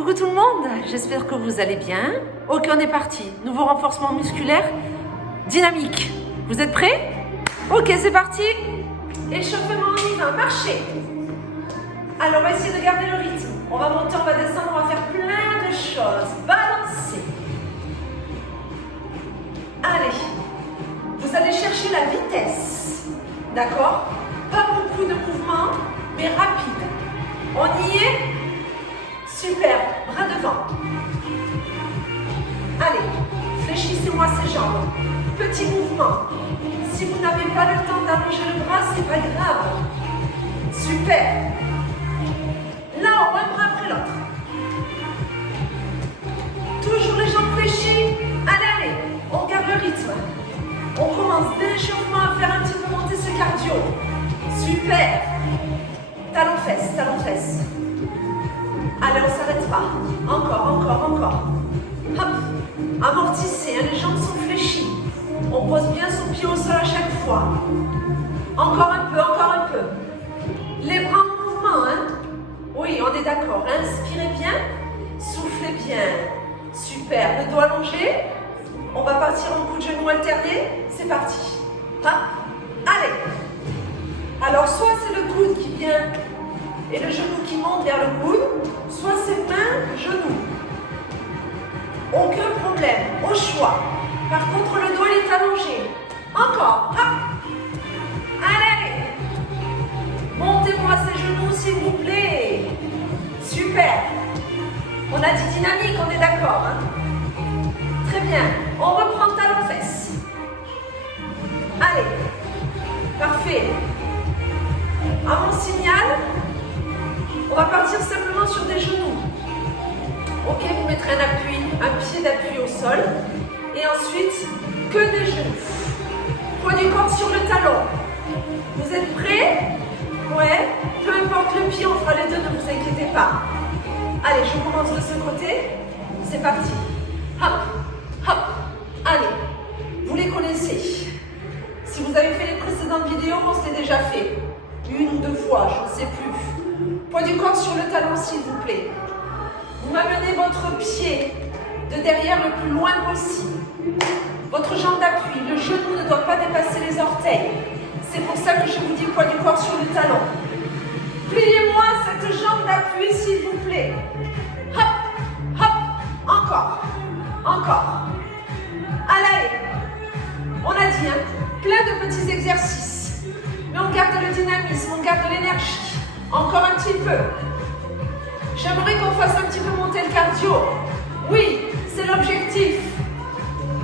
Coucou tout le monde, j'espère que vous allez bien. Ok, on est parti. Nouveau renforcement musculaire dynamique. Vous êtes prêts? Ok, c'est parti. Échauffement, on y va, marchez. Alors, on va essayer de garder le rythme. On va monter, on va descendre, on va faire plein de choses. Balancez. Allez, vous allez chercher la vitesse. D'accord? Pas beaucoup de mouvements, mais rapide. On y est? Super, bras devant. Allez, fléchissez-moi ces jambes. Petit mouvement. Si vous n'avez pas le temps d'allonger le bras, c'est pas grave. Super. Là, un bras après l'autre. Toujours les jambes fléchies. Allez, allez, on garde le rythme. On commence dès l'échauffement à faire un petit peu monter ce cardio. Super. Talon fesses, talon fesses. Allez, on ne s'arrête pas. Encore, encore, encore. Hop. Amortissez, hein, les jambes sont fléchies. On pose bien son pied au sol à chaque fois. Encore un peu, encore un peu. Les bras en mouvement, hein. Oui, on est d'accord. Inspirez bien, soufflez bien. Super. Le dos allongé. On va partir en coup de genou alterné. C'est parti. Hop. Allez. Alors, soit c'est le coude qui vient et le genou qui monte vers le coude, soit c'est main, genou. Aucun problème, au choix. Par contre, le dos il est allongé. Encore, hop. Allez, allez. Montez-moi ces genoux, s'il vous plaît. Super. On a dit dynamique, on est d'accord. Hein? Très bien. On reprend talon fesses. Allez. Parfait. À mon signal, on va partir simplement sur des genoux. Ok, vous mettrez un appui, un pied d'appui au sol. Et ensuite, que des genoux. Poids du corps sur le talon. Vous êtes prêts? Ouais. Peu importe le pied, on fera les deux, ne vous inquiétez pas. Allez, je commence de ce côté. C'est parti. Hop, hop. Allez. Vous les connaissez. Si vous avez fait les précédentes vidéos, on se l'est déjà fait. Une ou deux fois, je ne sais plus. Poids du corps sur le talon, s'il vous plaît. Vous m'amenez votre pied de derrière le plus loin possible. Votre jambe d'appui, le genou ne doit pas dépasser les orteils. C'est pour ça que je vous dis poids du corps sur le talon. Pliez-moi cette jambe d'appui, s'il vous plaît. Hop, hop, encore, encore. Allez, on a dit, hein, plein de petits exercices. Mais on garde le dynamisme, on garde l'énergie. Encore un petit peu. J'aimerais qu'on fasse un petit peu monter le cardio. Oui, c'est l'objectif.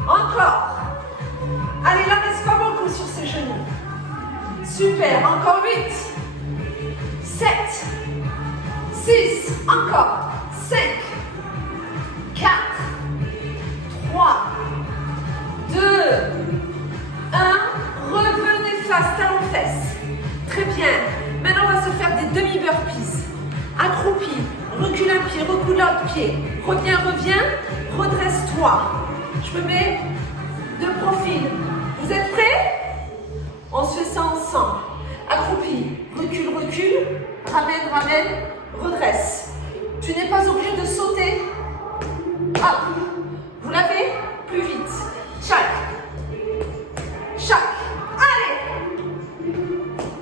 Encore. Allez, là, reste pas beaucoup sur ces genoux. Super, encore 8. 7. 6. Encore. 5. 4. 3. 2. 1. Revenez face, talon fesses. Très bien. Maintenant, on va se faire des demi-burpees. Accroupi, recule un pied, recule l'autre pied. Reviens, reviens, redresse-toi. Je me mets de profil. Vous êtes prêts? On se fait ça ensemble. Accroupi, recule, recule. Ramène, ramène, redresse. Tu n'es pas obligé de sauter. Hop. Vous l'avez? Plus vite. Chac. Chac. Allez.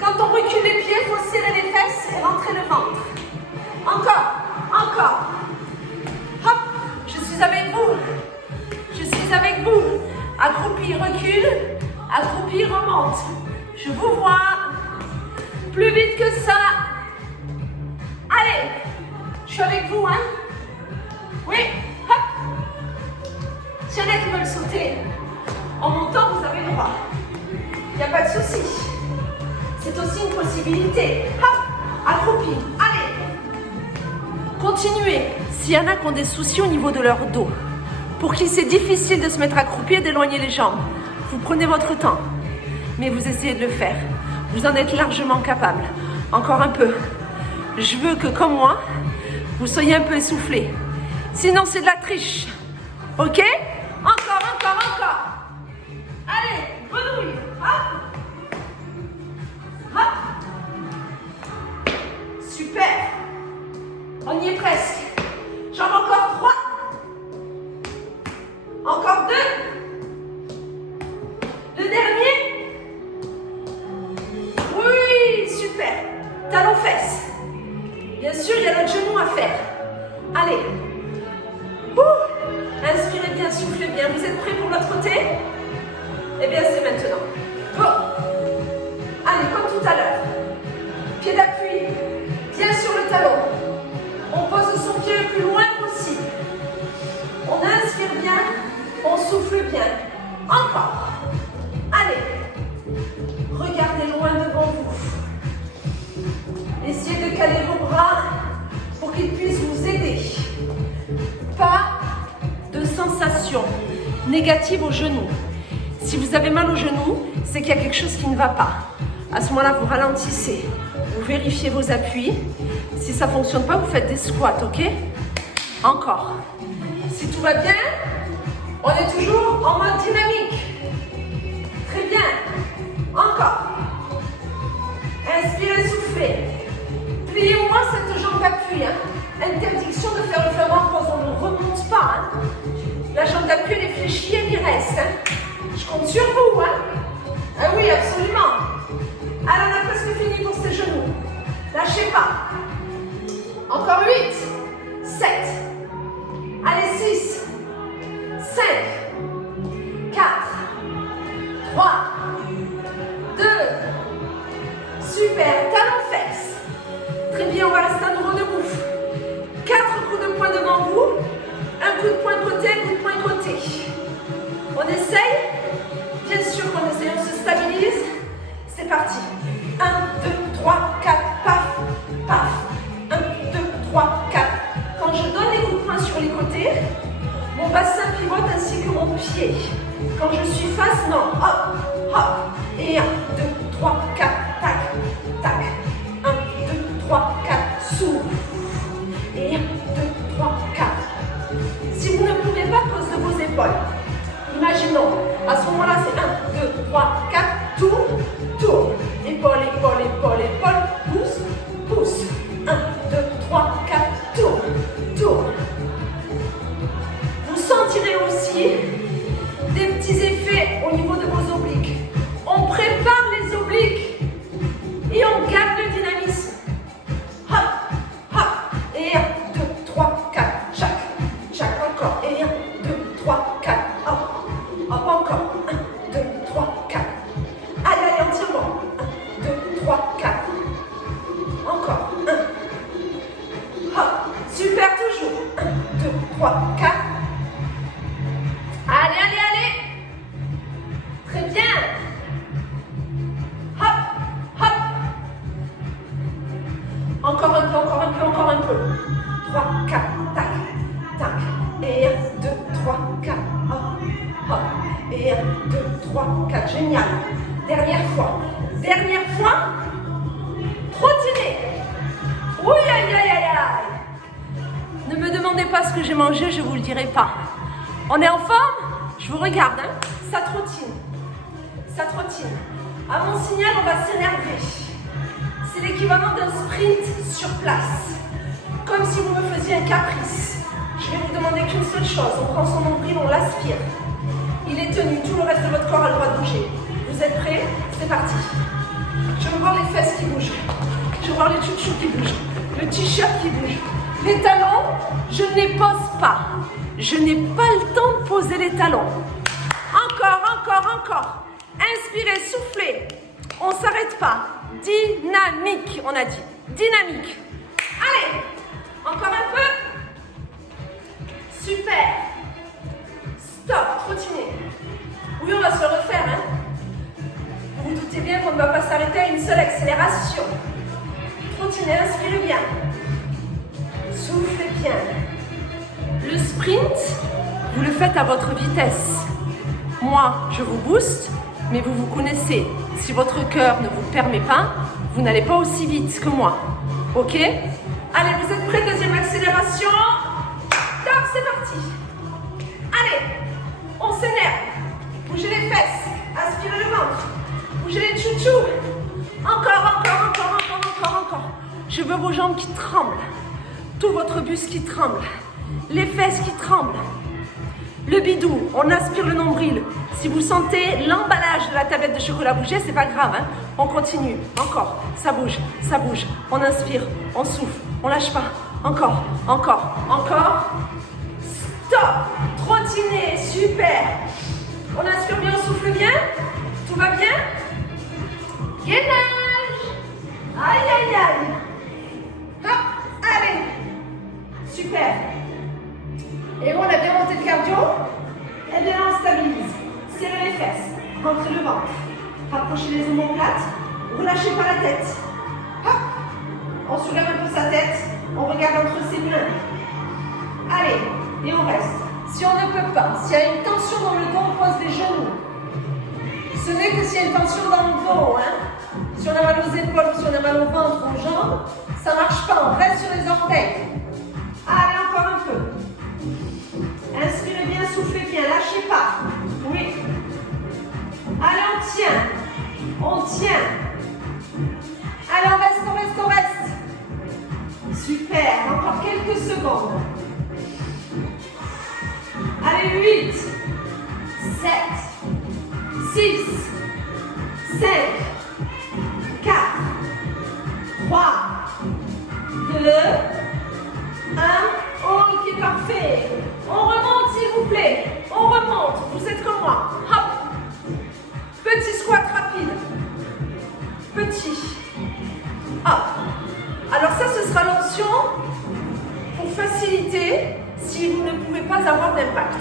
Quand on recule les pieds, il faut serrer les fesses et rentrer le ventre. Encore, encore. Hop, je suis avec vous. Je suis avec vous. Accroupi, recule. Accroupi, remonte. Je vous vois. Plus vite que ça. Allez, je suis avec vous, hein. Oui, hop. S'il y en a qui veulent sauter, en montant, vous avez le droit. Il n'y a pas de souci. C'est aussi une possibilité. Hop, accroupi. Allez. Continuez. S'il y en a qui ont des soucis au niveau de leur dos, pour qui c'est difficile de se mettre accroupi et d'éloigner les jambes, vous prenez votre temps. Mais vous essayez de le faire. Vous en êtes largement capable. Encore un peu. Je veux que, comme moi, vous soyez un peu essoufflé. Sinon, c'est de la triche. Ok? Encore, encore, encore. Allez, grenouille. Hop. Hop. Super. On y est presque. J'en ai encore 3. Encore 2. Le dernier. Oui, super. Talons fesses. Bien sûr, il y a notre genou à faire. Allez. Inspirez bien, soufflez bien. Vous êtes prêts pour l'autre côté? Eh bien, c'est maintenant. Go. Allez, comme tout à l'heure. Pied d'appui, bien sur le talon. On pose son pied le plus loin possible. On inspire bien, on souffle bien. Encore. Allez. Regardez loin devant vous. Essayez de caler vos bras pour qu'ils puissent vous aider. Pas de sensation négative au genou. Si vous avez mal au genou, c'est qu'il y a quelque chose qui ne va pas. À ce moment-là, vous ralentissez. Vous vérifiez vos appuis. Si ça ne fonctionne pas, vous faites des squats, ok? Encore. Si tout va bien, on est toujours en mode dynamique. Très bien. Encore. Inspirez, soufflez. Pliez-moi cette jambe d'appui. Interdiction de faire le flamand rose, on ne remonte pas. La jambe d'appui, elle est fléchie, elle y reste. Je compte sur vous. Ah oui, absolument. Alors, on a presque fini pour ces genoux. Lâchez pas. Encore 8, 7. Allez, 6, 5, 4, 3, 2. Super. Talons fesses. Très bien, on va rester à nouveau debout. 4 coups de poing devant vous. Un coup de poing côté, un coup de poing côté. On essaye. Bien sûr qu'on essaye, on se stabilise. C'est parti. 1, 2, 3, 4, paf, paf. 1, 2, 3, 4. Quand je donne les coups de poing sur les côtés, mon bassin pivote ainsi que mon pied. Quand je suis face, non. Hop, hop. Et 1, 2, 3, 4, tac, tac. 1, 2, 3, 4, souffle. Et 1, 2, 3, 4. Si vous ne pouvez pas, à cause de vos épaules, imaginons, à ce moment-là, c'est 1, 2, 3, 4, tourne, tourne. Épaule, épaule, épaule, épaule, pousse, pousse. 1, 2, 3, 4, tourne, tourne. Vous sentirez aussi des petits effets au niveau de vos obliques. On prépare les obliques et on garde le dynamisme. Hop, hop. Et 1, 2, 3, 4, chaque encore. Et 1, 2, 3, 4, hop, hop encore. 1, 2, 3, 4. Allez, allez, entièrement. 1, 2, 3, 4. Encore. 1. Hop. Super, toujours. 1, 2, 3, 4. Allez, allez, allez. Très bien. Hop, hop. Encore un peu, encore un peu, encore un peu. 3, 4, tac, tac. Et 1, 2, 3, 4. Hop, hop. Et 1, 2, 3, 4. Génial. Dernière fois. Dernière fois. Trottiner. Oui, aïe, aïe, aïe, aïe. Ne me demandez pas ce que j'ai mangé, je ne vous le dirai pas. On est en forme? Je vous regarde, ça trottine. Ça trottine. À mon signal, on va s'énerver. C'est l'équivalent d'un sprint sur place. Comme si vous me faisiez un caprice. Je vais vous demander qu'une seule chose. On prend son nombril, on l'aspire. Il est tenu, tout le reste de votre corps a le droit de bouger. Vous êtes prêts? C'est parti. Je veux voir les fesses qui bougent. Je veux voir les chouchous qui bougent. Le t-shirt qui bouge. Les talons, je ne les pose pas. Je n'ai pas le temps de poser les talons. Encore, encore, encore. Inspirez, soufflez. On ne s'arrête pas. Dynamique, on a dit. Dynamique. Allez, encore un peu. Super. Stop, trottiner. Oui, on va se le refaire. Vous vous doutez bien qu'on ne va pas s'arrêter à une seule accélération. Trottinez, inspirez bien. Soufflez bien. Le sprint, vous le faites à votre vitesse. Moi, je vous booste, mais vous vous connaissez. Si votre cœur ne vous permet pas, vous n'allez pas aussi vite que moi. Ok? Allez, vous êtes prêts? Deuxième accélération. Top, c'est parti. Allez, on s'énerve. Bougez les fesses. Aspirez le ventre. Bougez les chouchous. Encore, encore, encore, encore, encore, encore. Je veux vos jambes qui tremblent. Tout votre buste qui tremble. Les fesses qui tremblent. Le bidou, on aspire le nombril. Si vous sentez l'emballage de la tablette de chocolat bouger, c'est pas grave, hein. On continue, encore, ça bouge, on inspire, on souffle, on lâche pas, encore, stop, trottiner, super, on inspire bien, on souffle bien, tout va bien, gainage, aïe, hop, allez, super, et on a bien monté le cardio, et bien on stabilise. Serrez les fesses, rentrez le ventre, rapprochez les omoplates, relâchez pas la tête. Hop, on soulève un peu sa tête, on regarde entre ses mains. Allez, et on reste. Si on ne peut pas, s'il y a une tension dans le dos, on pose les genoux. Ce n'est que s'il y a une tension dans le dos, hein. Si on a mal aux épaules, si on a mal au ventre, aux jambes, ça ne marche pas, on reste sur les orteils. Allez, encore un peu. Inspirez bien, soufflez bien, lâchez pas. Oui. Allez, on tient. Allez, on reste. Super, encore quelques secondes. Allez, 8, 7, 6, 5, 4, 3, 2, 1. Ok, parfait. On remonte, s'il vous plaît. On remonte. Vous êtes comme moi. Hop. Petit squat rapide. Petit. Hop. Alors ça, ce sera l'option pour faciliter si vous ne pouvez pas avoir d'impact.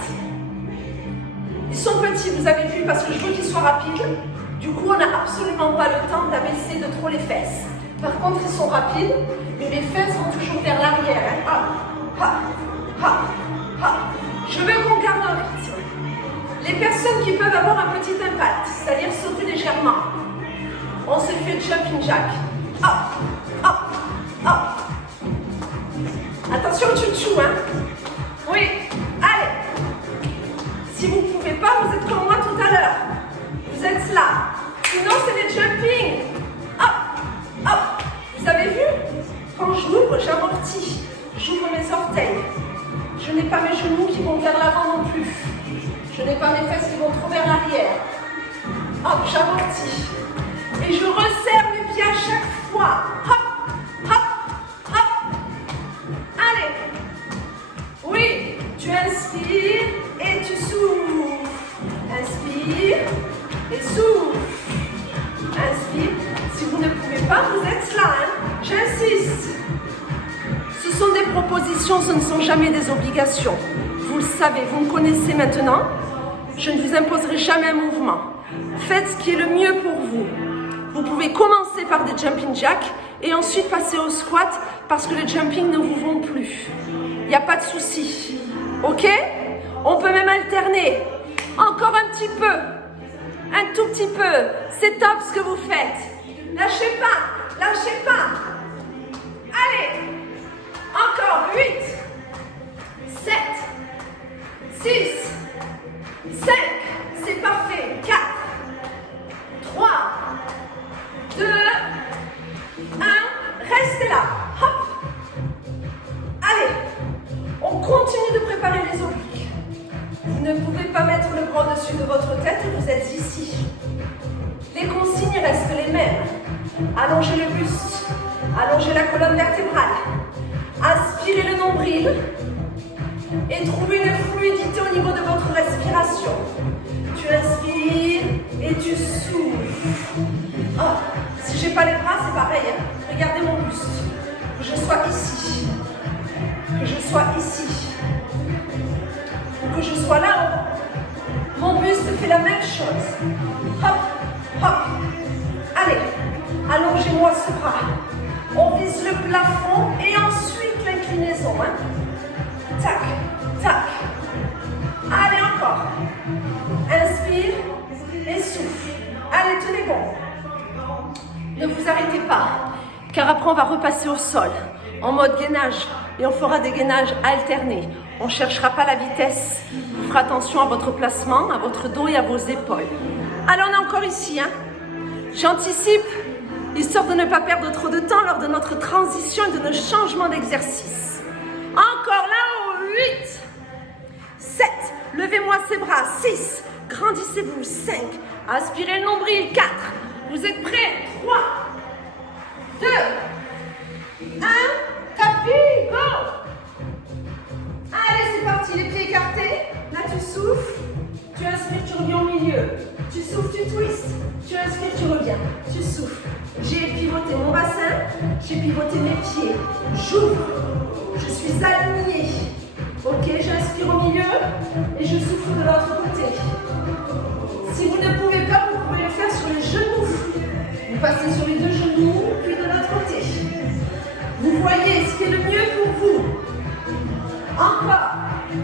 Ils sont petits, vous avez vu, parce que je veux qu'ils soient rapides. Du coup, on n'a absolument pas le temps d'abaisser de trop les fesses. Par contre, ils sont rapides, mais les fesses vont toujours vers l'arrière. Hop, hop, hop, hop. Je veux qu'on garde un rythme. Les personnes qui peuvent avoir un petit impact, c'est-à-dire sauter légèrement, on se fait jumping jack. Hop, hop, hop. Attention, chouchou, hein. Oui, allez. Si vous ne pouvez pas, vous êtes comme moi tout à l'heure. Vous êtes là. Sinon, c'est des jumping. Hop, hop. Vous avez vu? Quand j'ouvre, j'amortis. J'ouvre mes orteils. Je n'ai pas mes genoux qui vont vers l'avant non plus. Je n'ai pas mes fesses qui vont trop vers l'arrière. Hop, j'amortis. Et je resserre mes pieds à chaque fois. Hop, hop, hop. Allez. Oui, tu inspires et tu souffles. Inspire et souffle. Inspire. Si vous ne pouvez pas, vous êtes là, hein. J'insiste. Ce sont des propositions, ce ne sont jamais des obligations. Vous le savez, vous me connaissez maintenant. Je ne vous imposerai jamais un mouvement. Faites ce qui est le mieux pour vous. Vous pouvez commencer par des jumping jacks et ensuite passer au squat parce que les jumping ne vous vont plus. Il n'y a pas de souci. Ok? On peut même alterner. Encore un petit peu. Un tout petit peu. C'est top ce que vous faites. Lâchez pas. Lâchez pas. Allez. Encore 8, 7, 6, 5, c'est parfait, 4, 3, 2, 1, restez là, hop. Allez, on continue de préparer les obliques. Vous ne pouvez pas mettre le bras au-dessus de votre tête, vous êtes ici. Les consignes restent les mêmes. Allongez le buste, allongez la colonne vertébrale. Aspirez le nombril et trouvez une fluidité au niveau de votre respiration. Tu inspires et tu souffles. Oh, si j'ai pas les bras, c'est pareil. Hein. Regardez mon buste. Que je sois ici. Que je sois ici. Ou que je sois là. Mon buste fait la même chose. Hop, hop. Allez, allongez-moi ce bras. On vise le plafond et ensuite l'inclinaison. Hein. Tac, tac. Allez, encore. Inspire et souffle. Allez, tenez bon. Ne vous arrêtez pas, car après on va repasser au sol, en mode gainage, et on fera des gainages alternés. On ne cherchera pas la vitesse. On fera attention à votre placement, à votre dos et à vos épaules. Allez, on est encore ici. Hein. J'anticipe, histoire de ne pas perdre trop de temps lors de notre transition et de nos changements d'exercice. Encore là, ses bras. 6. Grandissez-vous. 5. Aspirez le nombril. 4. Vous êtes prêts? 3, 2, 1. Tapis. Go. Allez, c'est parti. Les pieds écartés. Là, tu souffles. Tu inspires, tu reviens au milieu. Tu souffles, tu twists. Tu inspires, tu reviens. Tu souffles. J'ai pivoté mon bassin. J'ai pivoté mes pieds. J'ouvre. Je suis alignée. Ok, j'inspire au milieu et je souffle de l'autre côté. Si vous ne pouvez pas, vous pouvez le faire sur les genoux. Vous passez sur les 2 genoux, puis de l'autre côté. Vous voyez ce qui est le mieux pour vous. Encore.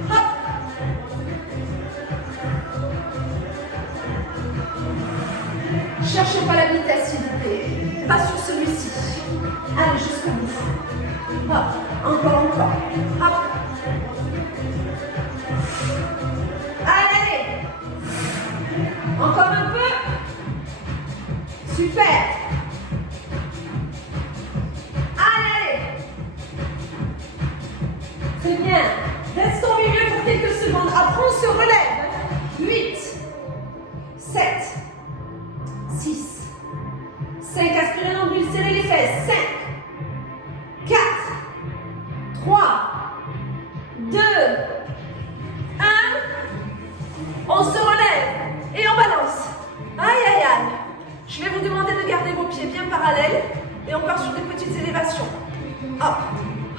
Hop. Cherchez pas la vitesse, s'il vous plaît. Pas sur celui-ci. Allez, jusqu'au bout. Hop. Encore. Hop. Allez. Encore un peu. Super. Allez. Très bien. Reste au milieu pour quelques secondes. Après, on se relève. 8, 7, 6, 5. Aspirez l'ombril, serrez les fesses. 5, 4, 3, 2, 1. On se relève et on balance. Aïe, aïe, aïe. Je vais vous demander de garder vos pieds bien parallèles et on part sur des petites élévations. Hop,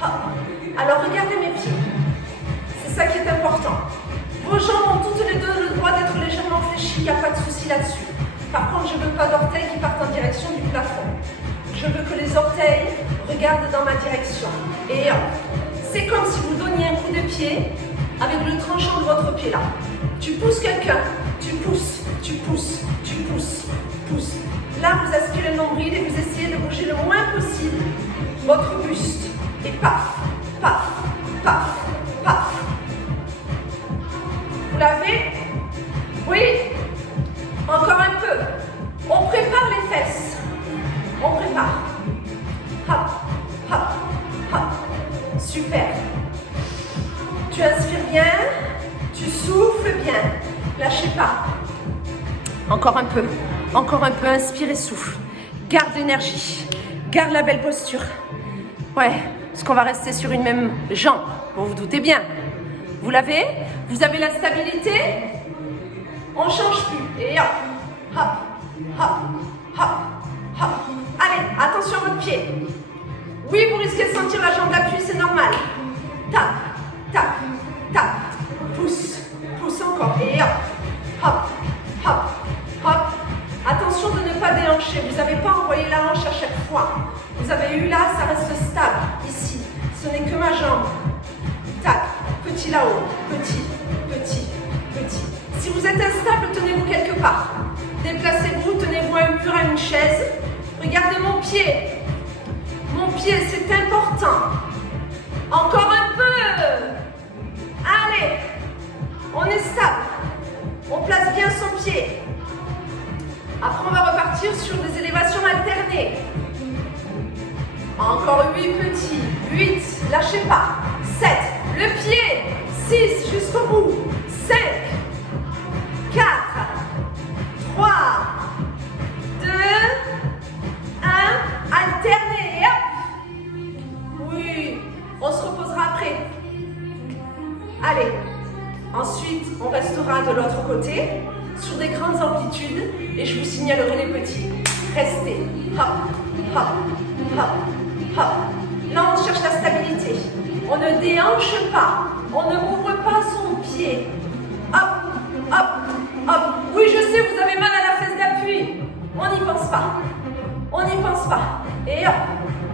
hop. Alors regardez mes pieds. C'est ça qui est important. Vos jambes ont toutes les deux le droit d'être légèrement fléchies, il n'y a pas de souci là-dessus. Par contre, je ne veux pas d'orteils qui partent en direction du plafond. Je veux que les orteils regardent dans ma direction. Et hop. C'est comme si vous donniez un coup de pied avec le tranchant de votre pied là. Tu pousses quelqu'un, tu pousses, tu pousses, tu pousses, pousses. Là, vous aspirez le nombril et vous essayez de bouger le moins possible votre buste. Et paf, paf, paf, paf. Vous l'avez? Oui? Encore un peu. On prépare les fesses. On prépare. Hop, hop, hop. Super. Tu inspires bien. Tu souffles bien. Lâchez pas. Encore un peu. Encore un peu. Inspire et souffle. Garde l'énergie. Garde la belle posture. Ouais, parce qu'on va rester sur une même jambe. Vous vous doutez bien. Vous l'avez? Vous avez la stabilité? On ne change plus. Et hop, hop, hop, hop, hop. Allez, attention à votre pied. Oui, vous risquez de sentir la jambe d'appui, c'est normal. Tape, tape, tape. Pousse, pousse encore. Et hop, hop, hop, hop. Attention de ne pas déhancher. Vous n'avez pas envoyé la hanche à chaque fois. Vous avez eu là, ça reste stable. Ici, ce n'est que ma jambe. Tac, petit là-haut, petit, petit, petit. Si vous êtes instable, tenez-vous quelque part. Déplacez-vous, tenez-vous à un mur, à une chaise. Regardez mon pied. Mon pied, c'est important. Encore un peu. Allez, on est stable. On place bien son pied. Après, on va repartir sur des élévations alternées. Encore 8 petits. 8, lâchez pas. 7, le pied. 6, jusqu'au bout. 5, 4, 3, 2, 1. Alternez. Hop. Oui, on se reposera après. Allez. Ensuite, on restera de l'autre côté sur des grandes amplitudes et je vous signalerai les petits. Restez. Hop, hop, hop, hop. Là, on cherche la stabilité. On ne déhanche pas. On ne ouvre pas son pied. Hop, hop, hop. Oui, je sais, vous avez mal à la fesse d'appui. On n'y pense pas. On n'y pense pas. Et hop,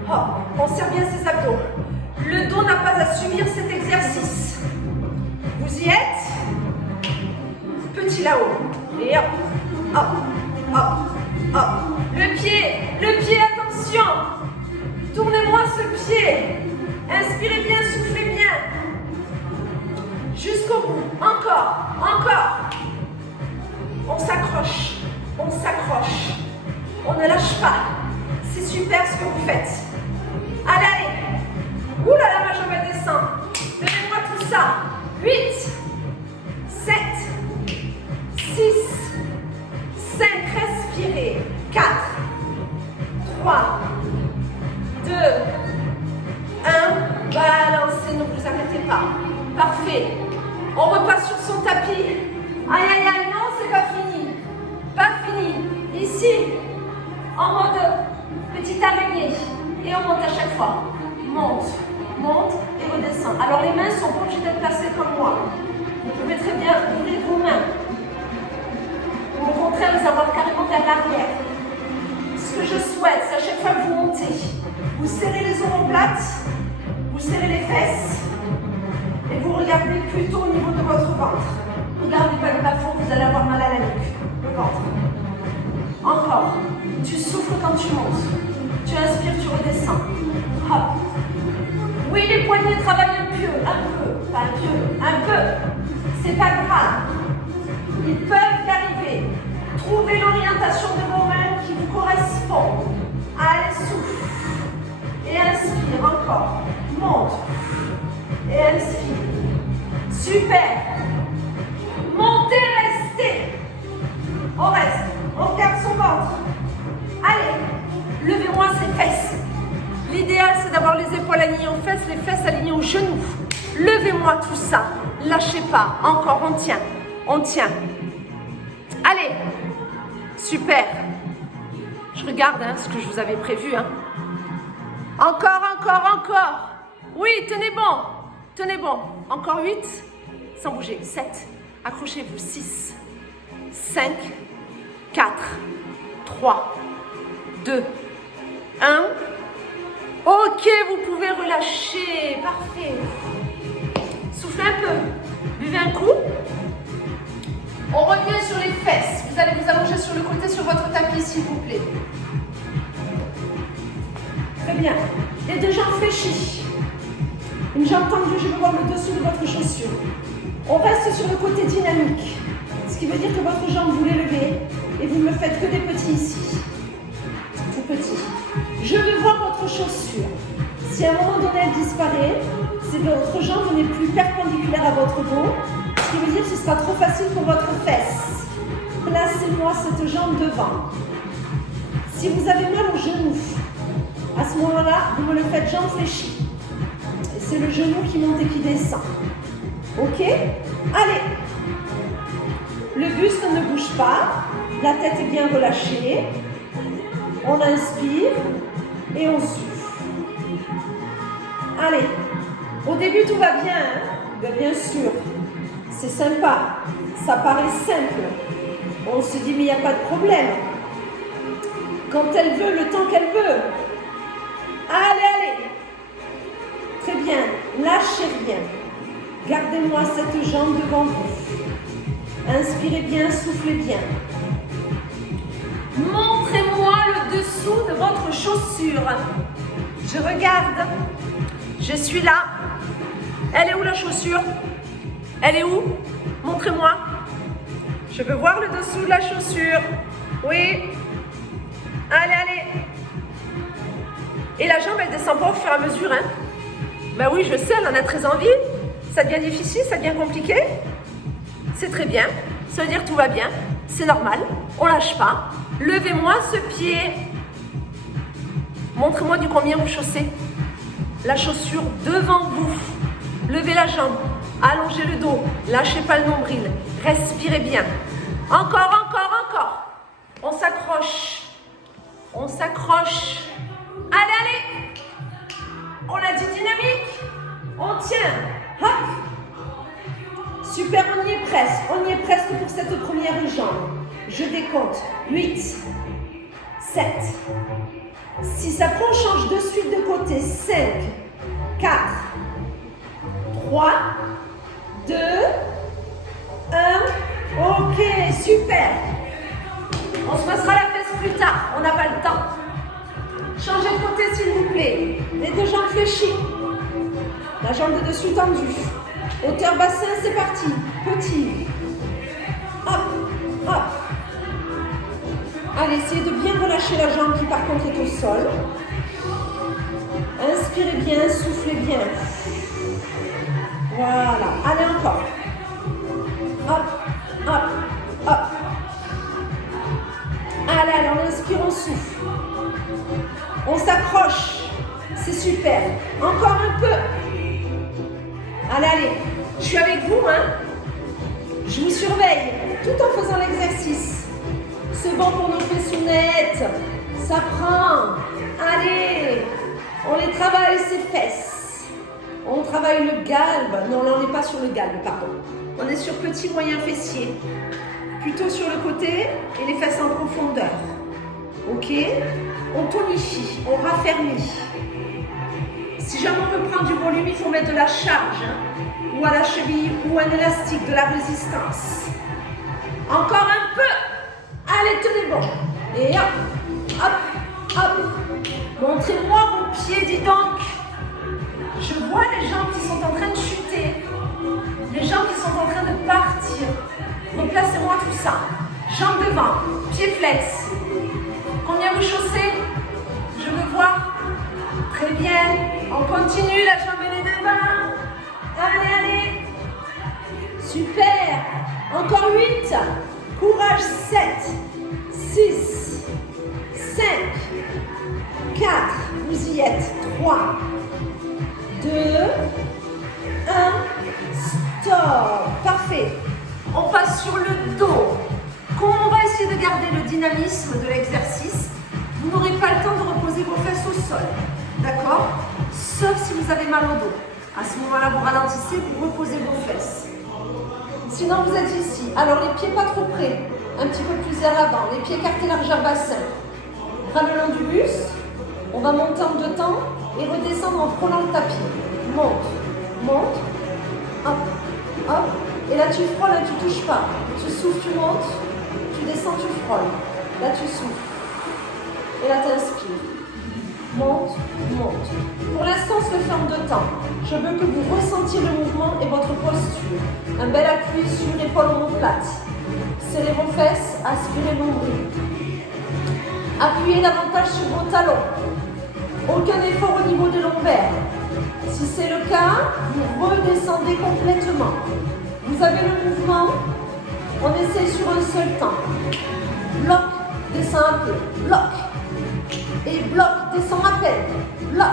hop. On serre bien ses abdos. Le dos n'a pas à subir cet exercice. Vous y êtes? Petit là-haut. Et hop, hop, hop, hop. Le pied, attention. Tournez-moi ce pied. Inspirez bien, soufflez bien. Jusqu'au bout. Encore, encore. On s'accroche, on s'accroche. On ne lâche pas. C'est super ce que vous faites. Allez, allez. Ouh là là, ma jambe elle descend. Donnez-moi tout ça. 8, 7, pas. Parfait. On repasse sur son tapis. Aïe, aïe, aïe, non, c'est pas fini. Pas fini. Ici, en mode petite araignée. Et on monte à chaque fois. Monte, monte et redescend. Alors les mains sont pas obligées d'être placées comme moi. Vous pouvez très bien ouvrir vos mains. Ou au contraire, les avoir carrément vers l'arrière. Ce que je souhaite, c'est à chaque fois que vous montez, vous serrez les omoplates, vous serrez les fesses et vous regardez plutôt au niveau de votre ventre. Regardez pas le plafond, vous allez avoir mal à la nuque, le ventre. Encore. Tu souffles quand tu montes. Tu inspires, tu redescends. Hop. Oui, les poignets travaillent un peu, pas un peu. C'est pas grave. Ils peuvent y arriver. Trouvez l'orientation de vos mains qui vous correspond. Allez, souffle. Et inspire encore. Monte. Et inspire. Super. Montez, restez. On reste. On regarde son ventre. Allez. Levez-moi ses fesses. L'idéal, c'est d'avoir les épaules alignées aux fesses, les fesses alignées aux genoux. Levez-moi tout ça. Lâchez pas. Encore, on tient. On tient. Allez. Super. Je regarde ce que je vous avais prévu. Encore, encore, encore. Oui, tenez bon. Tenez bon. Encore 8. Sans bouger. 7. Accrochez-vous. 6. 5. 4. 3. 2. 1. Ok, vous pouvez relâcher. Parfait. Soufflez un peu. Buvez un coup. On revient sur les fesses. Vous allez vous allonger sur le côté sur votre tapis, s'il vous plaît. Très bien. Les deux jambes fléchies. Une jambe tendue, je veux voir le dessous de votre chaussure. On reste sur le côté dynamique. Ce qui veut dire que votre jambe, vous l'élevez et vous ne me faites que des petits ici. Tout petit. Je veux voir votre chaussure. Si à un moment donné elle disparaît, c'est que votre jambe n'est plus perpendiculaire à votre dos. Ce qui veut dire que ce sera trop facile pour votre fesse. Placez-moi cette jambe devant. Si vous avez mal au genou, à ce moment-là, vous me le faites jambe fléchie. Et c'est le genou qui monte et qui descend. Ok? Allez. Le buste ne bouge pas. La tête est bien relâchée. On inspire et on souffle. Allez. Au début, tout va bien, bien sûr. C'est sympa, ça paraît simple. On se dit, mais il n'y a pas de problème. Quand elle veut, le temps qu'elle veut. Allez, allez. Très bien, lâchez rien. Gardez-moi cette jambe devant vous. Inspirez bien, soufflez bien. Montrez-moi le dessous de votre chaussure. Je regarde. Je suis là. Elle est où la chaussure ? Elle est où? Montrez-moi. Je veux voir le dessous de la chaussure. Oui. Allez, allez. Et la jambe, elle descend pas au fur et à mesure. Ben oui, je sais, elle en a très envie. Ça devient difficile, ça devient compliqué. C'est très bien. Ça veut dire que tout va bien. C'est normal. On lâche pas. Levez-moi ce pied. Montrez-moi du combien vous chaussez. La chaussure devant vous. Levez la jambe. Allongez le dos, lâchez pas le nombril, respirez bien. Encore, encore, encore. On s'accroche. On s'accroche. Allez, allez. On a dit dynamique. On tient. Hop. Super, on y est presque. On y est presque pour cette première jambe. Je décompte. 8, 7. Si ça prend, on change de suite de côté. 5, 4, 3, 2, 1. Ok, super. On se passera la fesse plus tard. On n'a pas le temps. Changez de côté, s'il vous plaît. Les deux jambes fléchies. La jambe de dessus tendue. Hauteur bassin, c'est parti. Petit. Hop, hop. Allez, essayez de bien relâcher la jambe qui par contre est au sol. Inspirez bien, soufflez bien. Voilà. Allez, encore. Hop, hop, hop. Allez, allez, on inspire, on souffle. On s'accroche. C'est super. Encore un peu. Allez, allez. Je suis avec vous, hein. Je vous surveille tout en faisant l'exercice. C'est bon pour nos fessounettes. Ça prend. Allez. On les travaille, ces fesses. On travaille le galbe. Non, là, on n'est pas sur le galbe, pardon. On est sur petit moyen fessier. Plutôt sur le côté et les fesses en profondeur. Ok? On tonifie, on raffermit. Si jamais on veut prendre du volume, il faut mettre de la charge. Ou à la cheville, ou un élastique, de la résistance. Encore un peu. Allez, tenez bon. Et hop, hop, hop. Montrez-moi vos pieds, dis donc. Je vois les jambes qui sont en train de chuter. Les jambes qui sont en train de partir. Replacez-moi tout ça. Jambes devant, pieds flex. Combien vous chaussez? Je veux voir. Très bien. On continue, la jambe elle est devant. Allez, allez. Super. Encore 8. Courage. 7, 6, 5, 4. Vous y êtes. 3, 2, 1. Stop. Parfait. On passe sur le dos. Comme on va essayer de garder le dynamisme de l'exercice, vous n'aurez pas le temps de reposer vos fesses au sol. D'accord? Sauf si vous avez mal au dos. À ce moment-là, vous ralentissez, vous reposez vos fesses. Sinon, vous êtes ici. Alors, les pieds pas trop près. Un petit peu plus vers l'avant. Les pieds écartés largeur bassin. Bras le long du buste. On va monter en 2 temps et redescendre en frôlant le tapis. Monte, monte. Hop, hop. Et là, tu frôles, là, tu touches pas. Tu souffles, tu montes. Tu descends, tu frôles. Là, tu souffles. Et là, tu inspires. Monte, monte. Pour l'instant, on se le fait en 2 temps. Je veux que vous ressentiez le mouvement et votre posture. Un bel appui sur l'épaule omoplate. Serrez vos fesses, aspirez le nombril. Appuyez davantage sur vos talons. Aucun effort au niveau des lombaires. Si c'est le cas, vous redescendez complètement. Vous avez le mouvement. On essaie sur un seul temps. Bloc, descend un peu. Bloc. Et bloc, descend à peine. Bloc.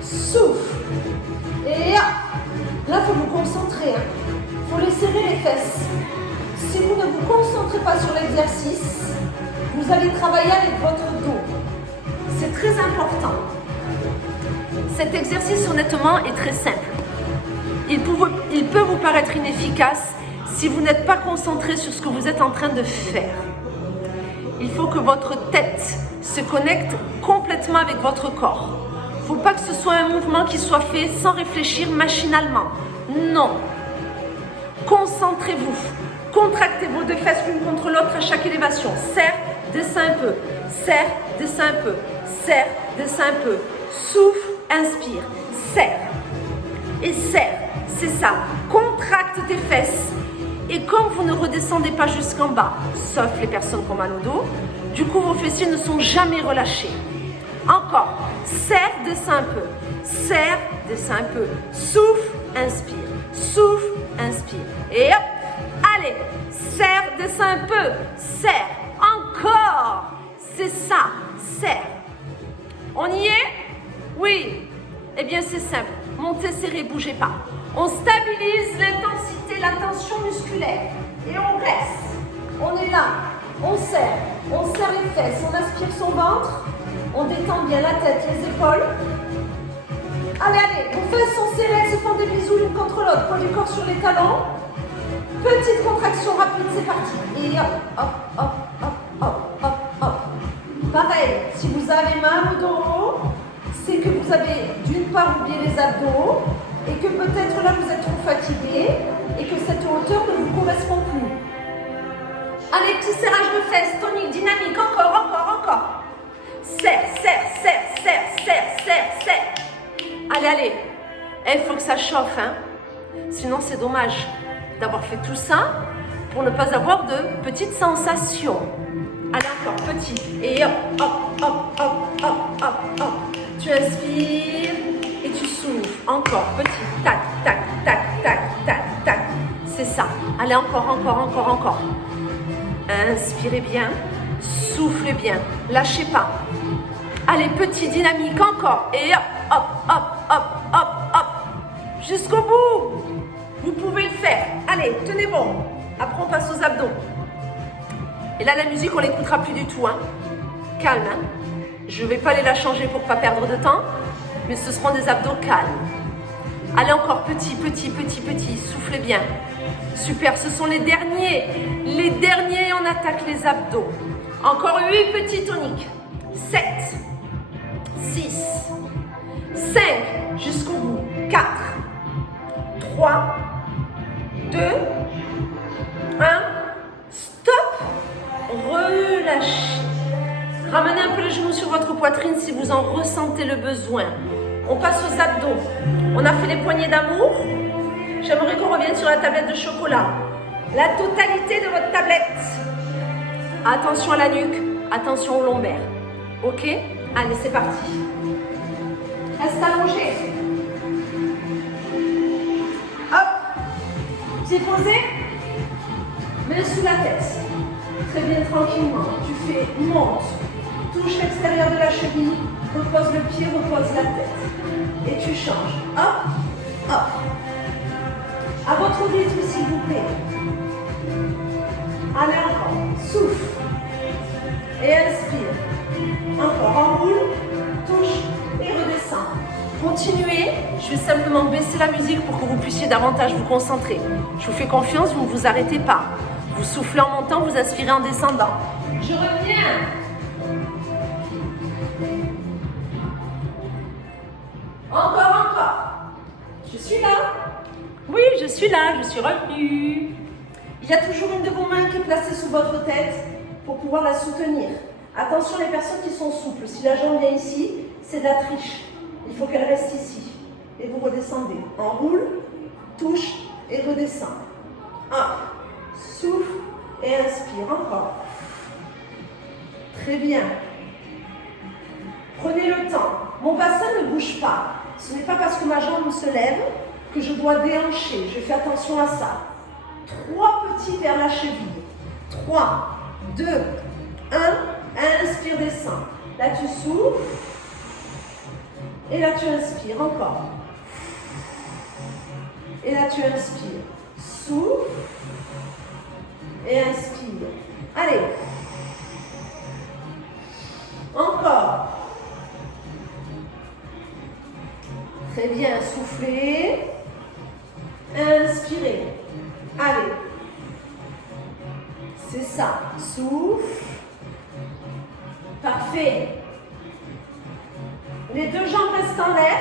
Souffle. Et hop. Là, il faut vous concentrer. Il faut les serrer les fesses. Si vous ne vous concentrez pas sur l'exercice, vous allez travailler avec votre dos. C'est très important. Cet exercice, honnêtement, est très simple. Il peut vous paraître inefficace si vous n'êtes pas concentré sur ce que vous êtes en train de faire. Il faut que votre tête se connecte complètement avec votre corps. Il ne faut pas que ce soit un mouvement qui soit fait sans réfléchir machinalement. Non. Concentrez-vous. Contractez vos 2 fesses l'une contre l'autre à chaque élévation. Serre, descends un peu. Serre, descends un peu. Serre, descends un peu. Souffle, inspire. Serre. Et serre. C'est ça. Contracte tes fesses. Et comme vous ne redescendez pas jusqu'en bas, sauf les personnes qui ont mal au dos, du coup vos fessiers ne sont jamais relâchés. Encore. Serre, descends un peu. Serre, descends un peu. Souffle, inspire. Souffle, inspire. Et hop. Allez. Serre, descends un peu. Serre. Encore. C'est ça. Serre. On y est? Oui. Eh bien c'est simple. Montez, serrez, bougez pas. On stabilise l'intensité, la tension musculaire. Et on reste. On est là. On serre les fesses. On aspire son ventre. On détend bien la tête, les épaules. Allez, allez. Vos fesses sont serrées, elles se font des bisous l'une contre l'autre. Poids du corps sur les talons. Petite contraction rapide, c'est parti. Et hop, hop, hop, hop, hop, hop, hop. Pareil, si vous avez mal au dos, c'est que vous avez d'une part oublié les abdos et que peut-être là vous êtes trop fatigué et que cette hauteur ne vous correspond plus. Allez, petit serrage de fesses, tonique, dynamique, encore, encore, encore. Serre, serre, serre, serre, serre, serre, serre. Allez, allez. Il faut que ça chauffe, hein. Sinon, c'est dommage d'avoir fait tout ça pour ne pas avoir de petites sensations. Allez, encore, petit. Et hop, hop, hop, hop, hop, hop, hop. Tu inspires et tu souffles. Encore, petit. Tac, tac, tac, tac, tac, tac. C'est ça. Allez, encore, encore, encore, encore. Inspirez bien. Soufflez bien. Lâchez pas. Allez, petit, dynamique, encore. Et hop, hop, hop, hop, hop, hop. jusqu'au bout. Vous pouvez le faire. Allez, tenez bon. Après, on passe aux abdos. Et là, la musique, on l'écoutera plus du tout. Hein. Calme. Hein. Je ne vais pas aller la changer pour ne pas perdre de temps. Mais ce seront des abdos calmes. Allez, encore petit, petit, petit, petit. Soufflez bien. Super, ce sont les derniers. Les derniers, on attaque les abdos. Encore 8 petits toniques. 7, 6, 5, jusqu'au bout. 4, 3, 2, 1. Stop. Relâchez. Ramenez un peu les genoux sur votre poitrine si vous en ressentez le besoin. On passe aux abdos. On a fait les poignées d'amour. J'aimerais qu'on revienne sur la tablette de chocolat. La totalité de votre tablette. Attention à la nuque. Attention au lombaire. Ok? Allez, c'est parti. Reste allongé. Hop. Pied posé. Main sous la tête. Très bien, tranquillement. Tu fais monte. Touche l'extérieur de la cheville. Repose le pied, repose la tête. Et tu changes. Hop, hop. À votre rythme, s'il vous plaît. Allez, encore. Souffle. Et inspire. Encore. Enroule. Touche et redescend. Continuez. Je vais simplement baisser la musique pour que vous puissiez davantage vous concentrer. Je vous fais confiance, vous ne vous arrêtez pas. Vous soufflez en montant, vous inspirez en descendant. Je reviens. Encore. Je suis là. Oui, je suis là, je suis revenue. Il y a toujours une de vos mains qui est placée sous votre tête pour pouvoir la soutenir. Attention les personnes qui sont souples. Si la jambe vient ici, c'est de la triche. Il faut qu'elle reste ici. Et vous redescendez. Enroule, touche et redescend. Hop. Souffle et inspire. Encore. Très bien. Prenez le temps. Mon bassin ne bouge pas. Ce n'est pas parce que ma jambe se lève que je dois déhancher. Je fais attention à ça. 3 petits vers la cheville. 3, 2, 1. Inspire, descends. Là, tu souffles. Et là, tu inspires. Encore. Et là, tu inspires. Souffle. Et inspire. Allez. Encore. Très bien, soufflez. Inspirez. Allez. C'est ça. Souffle. Parfait. Les deux jambes restent en l'air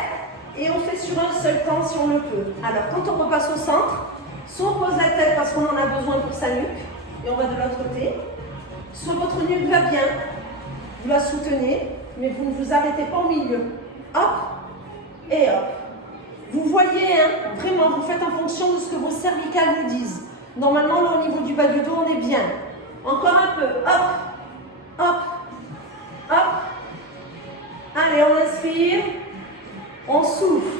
et on fait sur un seul temps si on le peut. Alors, quand on repasse au centre, soit on pose la tête parce qu'on en a besoin pour sa nuque et on va de l'autre côté. Soit votre nuque va bien, vous la soutenez, mais vous ne vous arrêtez pas au milieu. Hop. Et hop. Vous voyez, hein, vraiment, vous faites en fonction de ce que vos cervicales vous disent. Normalement, là, au niveau du bas du dos, on est bien. Encore un peu. Hop, hop, hop. Allez, on inspire. On souffle.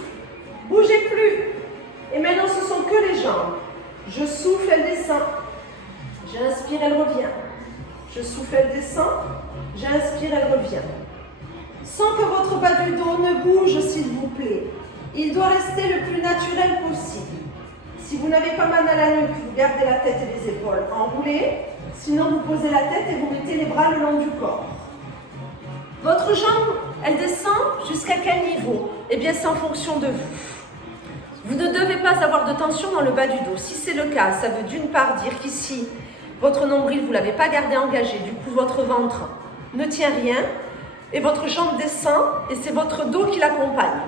Bougez plus. Et maintenant, ce sont que les jambes. Je souffle, elle descend. J'inspire, elle revient. Je souffle, elle descend. J'inspire, elle revient. Sans que votre bas du dos ne bouge, s'il vous plaît. Il doit rester le plus naturel possible. Si vous n'avez pas mal à la nuque, vous gardez la tête et les épaules enroulées. Sinon, vous posez la tête et vous mettez les bras le long du corps. Votre jambe, elle descend jusqu'à quel niveau? Eh bien, c'est en fonction de vous. Vous ne devez pas avoir de tension dans le bas du dos. Si c'est le cas, ça veut d'une part dire qu'ici, votre nombril, vous ne l'avez pas gardé engagé. Du coup, votre ventre ne tient rien. Et votre jambe descend et c'est votre dos qui l'accompagne.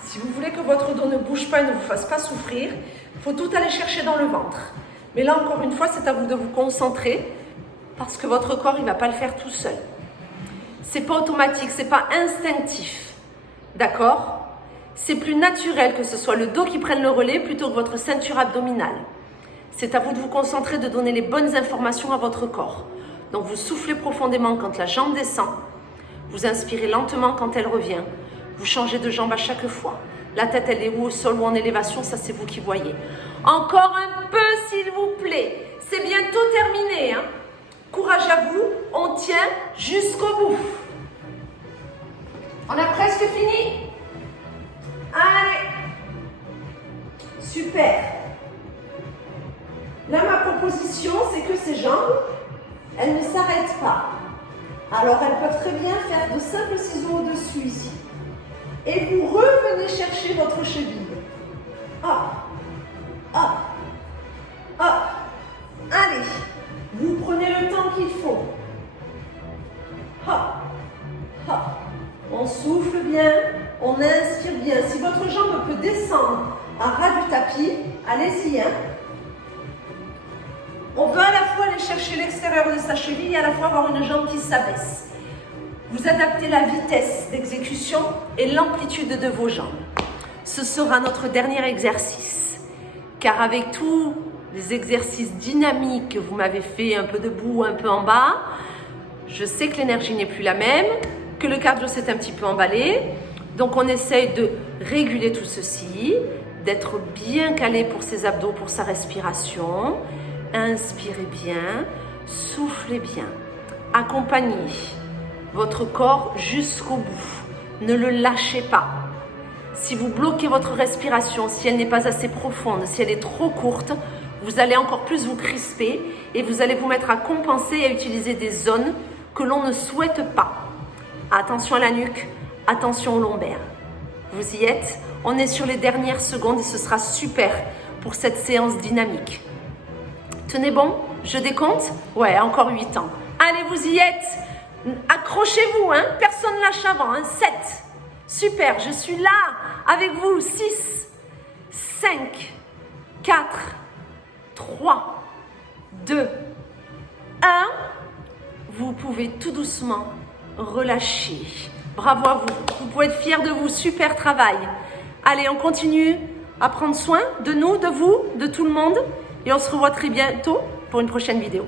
Si vous voulez que votre dos ne bouge pas et ne vous fasse pas souffrir, il faut tout aller chercher dans le ventre. Mais là, encore une fois, c'est à vous de vous concentrer parce que votre corps, il ne va pas le faire tout seul. Ce n'est pas automatique, ce n'est pas instinctif. D'accord? C'est plus naturel que ce soit le dos qui prenne le relais plutôt que votre ceinture abdominale. C'est à vous de vous concentrer, de donner les bonnes informations à votre corps. Donc, vous soufflez profondément quand la jambe descend. Vous inspirez lentement quand elle revient. Vous changez de jambe à chaque fois. La tête, elle est où au sol ou en élévation, ça c'est vous qui voyez. Encore un peu, s'il vous plaît. C'est bientôt terminé. Hein. Courage à vous, on tient jusqu'au bout. On a presque fini. Allez, Super. Là, ma proposition, c'est que ces jambes, elles ne s'arrêtent pas. Alors, elles peuvent très bien faire de simples ciseaux au-dessus ici. Et vous revenez chercher votre cheville. Hop, hop, hop. Allez, vous prenez le temps qu'il faut. Hop, hop. On souffle bien, on inspire bien. Si votre jambe peut descendre à ras du tapis, allez-y. On veut à la fois aller chercher l'extérieur de sa cheville et à la fois avoir une jambe qui s'abaisse. Vous adaptez la vitesse d'exécution et l'amplitude de vos jambes. Ce sera notre dernier exercice. Car avec tous les exercices dynamiques que vous m'avez fait, un peu debout, un peu en bas, je sais que l'énergie n'est plus la même, que le cardio s'est un petit peu emballé. Donc on essaye de réguler tout ceci, d'être bien calé pour ses abdos, pour sa respiration. Inspirez bien, soufflez bien. Accompagnez votre corps jusqu'au bout. Ne le lâchez pas. Si vous bloquez votre respiration, si elle n'est pas assez profonde, si elle est trop courte, vous allez encore plus vous crisper et vous allez vous mettre à compenser et à utiliser des zones que l'on ne souhaite pas. Attention à la nuque, attention aux lombaires. Vous y êtes? On est sur les dernières secondes et ce sera super pour cette séance dynamique. Tenez bon, je décompte? Ouais, encore 8 ans. Allez, vous y êtes. Accrochez-vous, hein? Personne ne lâche avant, hein? 7. Super, je suis là avec vous. 6, 5, 4, 3, 2, 1. Vous pouvez tout doucement relâcher. Bravo à vous. Vous pouvez être fiers de vous. Super travail. Allez, on continue à prendre soin de nous, de vous, de tout le monde. Et on se revoit très bientôt pour une prochaine vidéo.